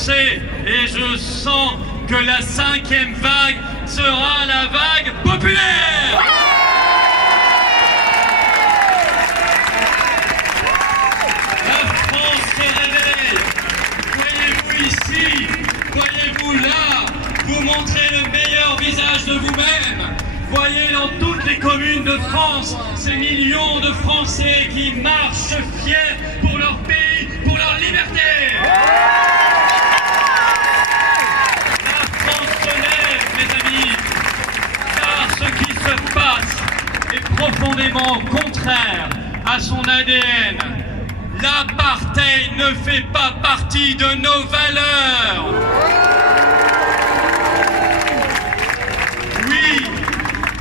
sais et je sens que la 5e vague sera la vague populaire. La France se réveille. Voyez-vous ici, voyez-vous là, vous montrez le meilleur visage de vous-même. Voyez dans toutes les communes de France ces millions de Français qui marchent fiers pour leur pays, pour leur liberté. La France se lève, mes amis, car ce qui se passe est profondément contraire à son ADN. L'apartheid ne fait pas partie de nos valeurs. Oui,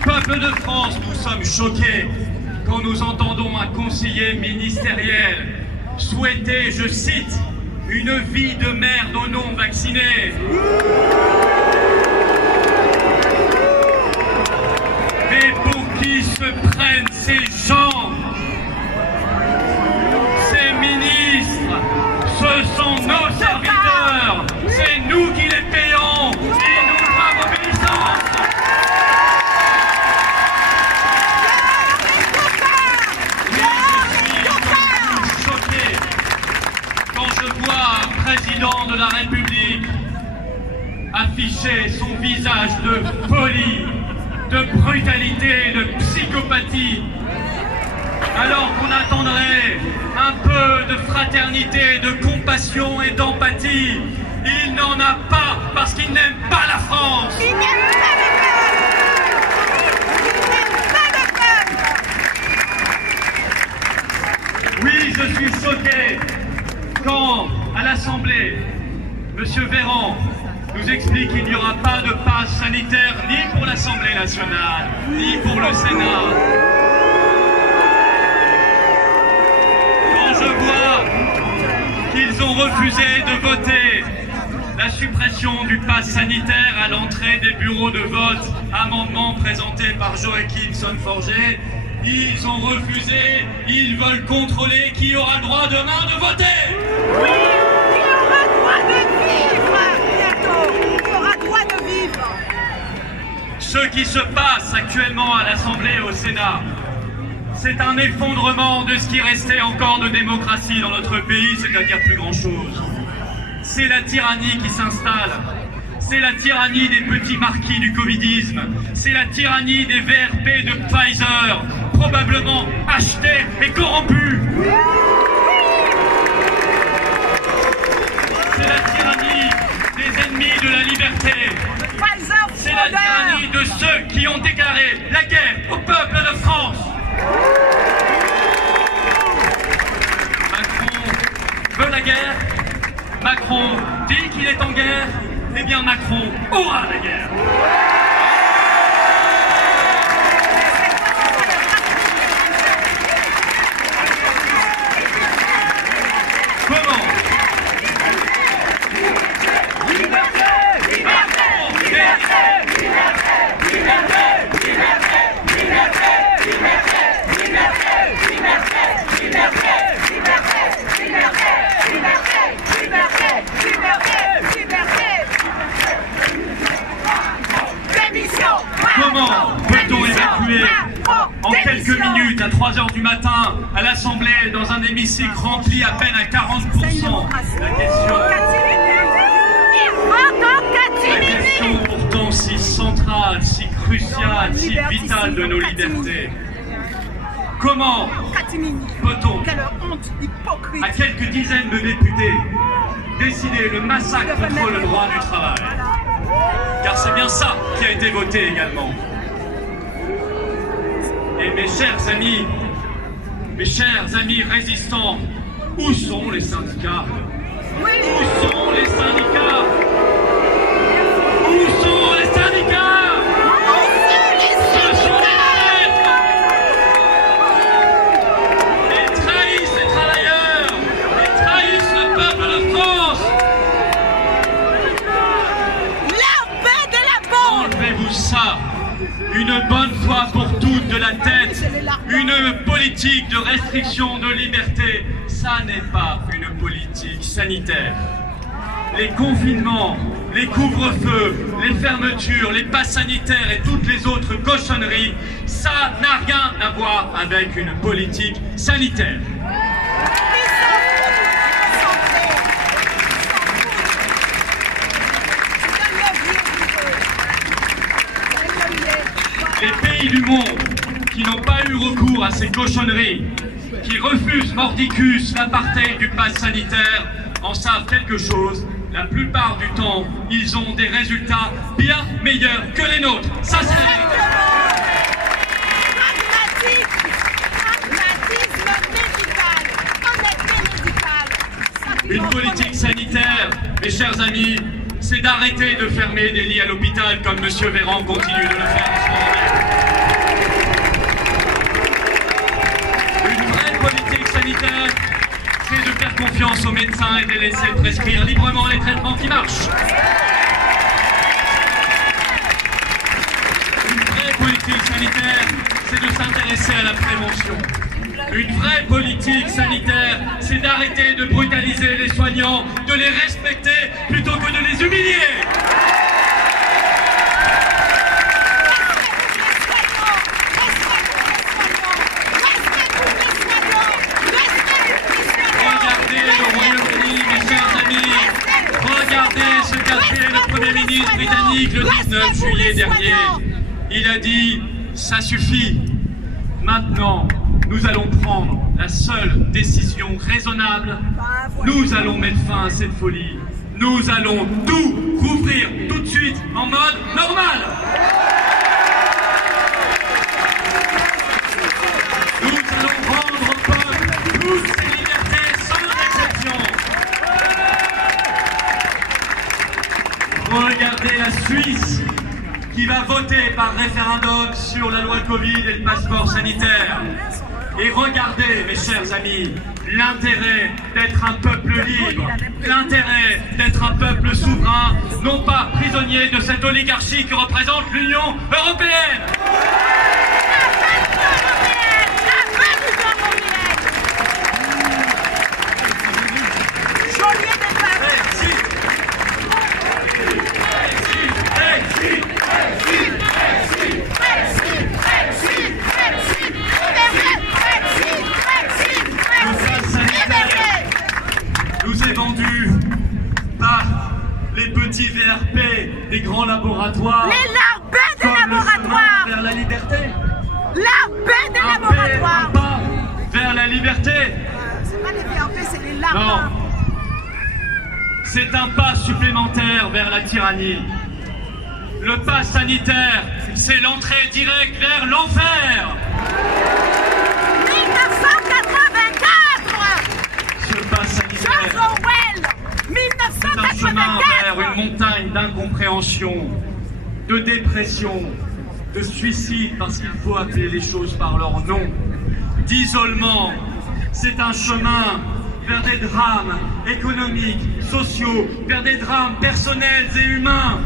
peuple de France, nous sommes choqués quand nous entendons un conseiller ministériel souhaiter, je cite, une vie de merde aux non-vaccinés. Mais pour qui se prennent ces gens? Ces ministres, ce sont nos serviteurs, c'est nous qui les payons, et nous doivent obéissance. Président de la République afficher son visage de folie, de brutalité, de psychopathie, alors qu'on attendrait un peu de fraternité, de compassion et d'empathie. Il n'en a pas parce qu'il n'aime pas la France. Il n'aime pas le peuple. Il n'aime pas le peuple. Oui, je suis choqué quand, à l'Assemblée, M. Véran nous explique qu'il n'y aura pas de passe sanitaire ni pour l'Assemblée nationale, ni pour le Sénat. Quand je vois qu'ils ont refusé de voter la suppression du passe sanitaire à l'entrée des bureaux de vote, amendement présenté par Joachim Son-Forget, ils ont refusé, ils veulent contrôler qui aura le droit demain de voter. Oui, qui aura le droit de vivre bientôt, qui aura le droit de vivre. Ce qui se passe actuellement à l'Assemblée et au Sénat, c'est un effondrement de ce qui restait encore de démocratie dans notre pays, c'est-à-dire plus grand-chose. C'est la tyrannie qui s'installe. C'est la tyrannie des petits marquis du covidisme. C'est la tyrannie des VRP de Pfizer, probablement achetés et corrompus. C'est la tyrannie des ennemis de la liberté. C'est la tyrannie de ceux qui ont déclaré la guerre au peuple de France. Macron veut la guerre. Macron dit qu'il est en guerre. Eh bien, Macron aura la guerre. Comment? Liberté! Liberté! Liberté! Liberté! Liberté! Liberté! Liberté! Liberté! Liberté! Liberté! Liberté! Comment peut-on évacuer en quelques minutes, à 3 h du matin, à l'Assemblée, dans un hémicycle rempli à peine à 40%, la question pourtant si centrale, si cruciale, si vitale de nos libertés? Comment peut-on, à quelques dizaines de députés, décider le massacre contre le droit du travail? Car c'est bien ça qui a été voté également. Et mes chers amis résistants, où sont les syndicats? Où sont les syndicats? Où sont les syndicats? Ce sont les traîtres! Ils trahissent les travailleurs! Ils trahissent le peuple de France! Enlevez-vous ça, une bonne fois pour toutes de la tête. Une politique de restriction de liberté, ça n'est pas une politique sanitaire. les confinements, les couvre-feux, les fermetures, les passes sanitaires et toutes les autres cochonneries, ça n'a rien à voir avec une politique sanitaire. Les pays du monde qui n'ont pas eu recours à ces cochonneries, qui refusent mordicus l'apartheid du pass sanitaire, en savent quelque chose. La plupart du temps, ils ont des résultats bien meilleurs que les nôtres. Ça, c'est la vérité. Une politique sanitaire, mes chers amis, c'est d'arrêter de fermer des lits à l'hôpital comme M. Véran continue de le faire en ce moment. Une vraie politique sanitaire, c'est de faire confiance aux médecins et de les laisser prescrire librement les traitements qui marchent. Une vraie politique sanitaire, c'est de s'intéresser à la prévention. Une vraie politique sanitaire, c'est d'arrêter de brutaliser les soignants, de les respecter plutôt que de les humilier. Regardez le Royaume-Uni, mes chers amis. Regardez ce qu'a fait le Premier ministre britannique le 19 juillet dernier. Il a dit « ça suffit ». Maintenant, nous allons prendre la seule décision raisonnable. Nous allons mettre fin à cette folie. Nous allons tout rouvrir tout de suite en mode normal. Nous allons rendre au peuple toutes ses libertés sans exception. Regardez la Suisse qui va voter par référendum sur la loi Covid et le passeport sanitaire. Et regardez, mes chers amis, l'intérêt d'être un peuple libre, l'intérêt d'être un peuple souverain, non pas prisonnier de cette oligarchie que représente l'Union européenne. Vendu par les petits VRP des grands laboratoires. Les larbins des laboratoires. Vers la liberté. Larbins des laboratoires. Un pas vers la liberté. C'est pas les VRP, c'est les larbins. Non. C'est un pas supplémentaire vers la tyrannie. Le pass sanitaire, c'est l'entrée directe vers l'enfer. 1984. Ce pass sanitaire. C'est un chemin vers une montagne d'incompréhension, de dépression, de suicide parce qu'il faut appeler les choses par leur nom, d'isolement. C'est un chemin vers des drames économiques, sociaux, vers des drames personnels et humains.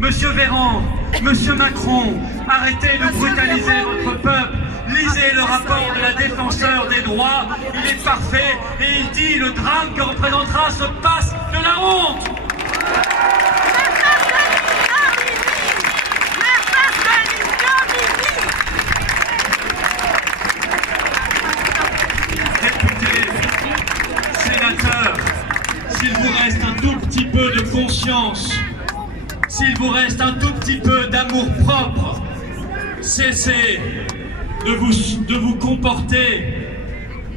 Monsieur Véran, Monsieur Macron, arrêtez de brutaliser votre peuple. Lisez le rapport de la défenseur des droits, il est parfait et il dit le drame que représentera ce pass de la honte. Députés, sénateurs, s'il vous reste un tout petit peu de conscience, s'il vous reste un tout petit peu d'amour propre, cessez de vous comporter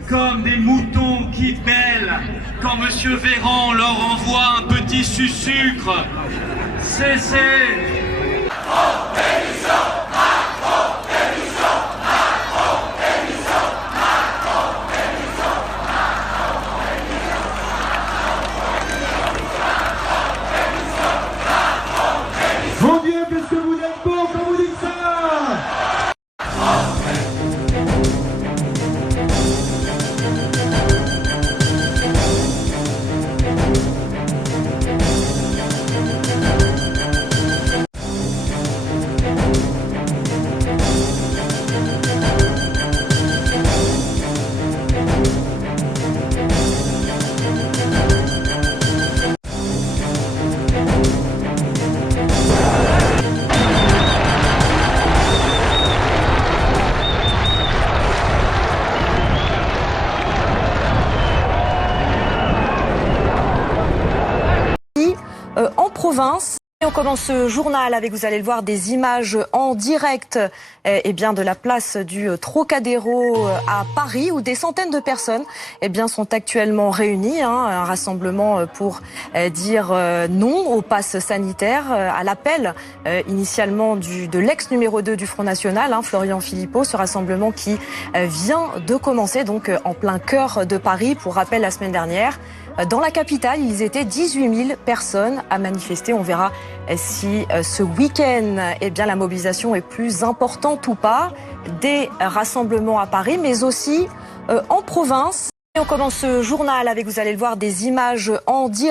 comme des moutons qui bêlent quand M. Véran leur envoie un petit sucre. Cessez. Mon Dieu, qu'est-ce que vous êtes beau quand vous dites ça! province. Et on commence ce journal avec, vous allez le voir, des images en direct de la place du Trocadéro à Paris, où des centaines de personnes sont actuellement réunies. Un rassemblement pour dire non au pass sanitaire, à l'appel initialement de l'ex numéro 2 du Front National, Florian Philippot. Ce rassemblement qui vient de commencer donc en plein cœur de Paris. Pour rappel, la semaine dernière, dans la capitale, ils étaient 18 000 personnes à manifester. On verra si ce week-end, la mobilisation est plus importante ou pas. Des rassemblements à Paris, mais aussi en province. Et on commence ce journal avec, vous allez le voir, des images en direct.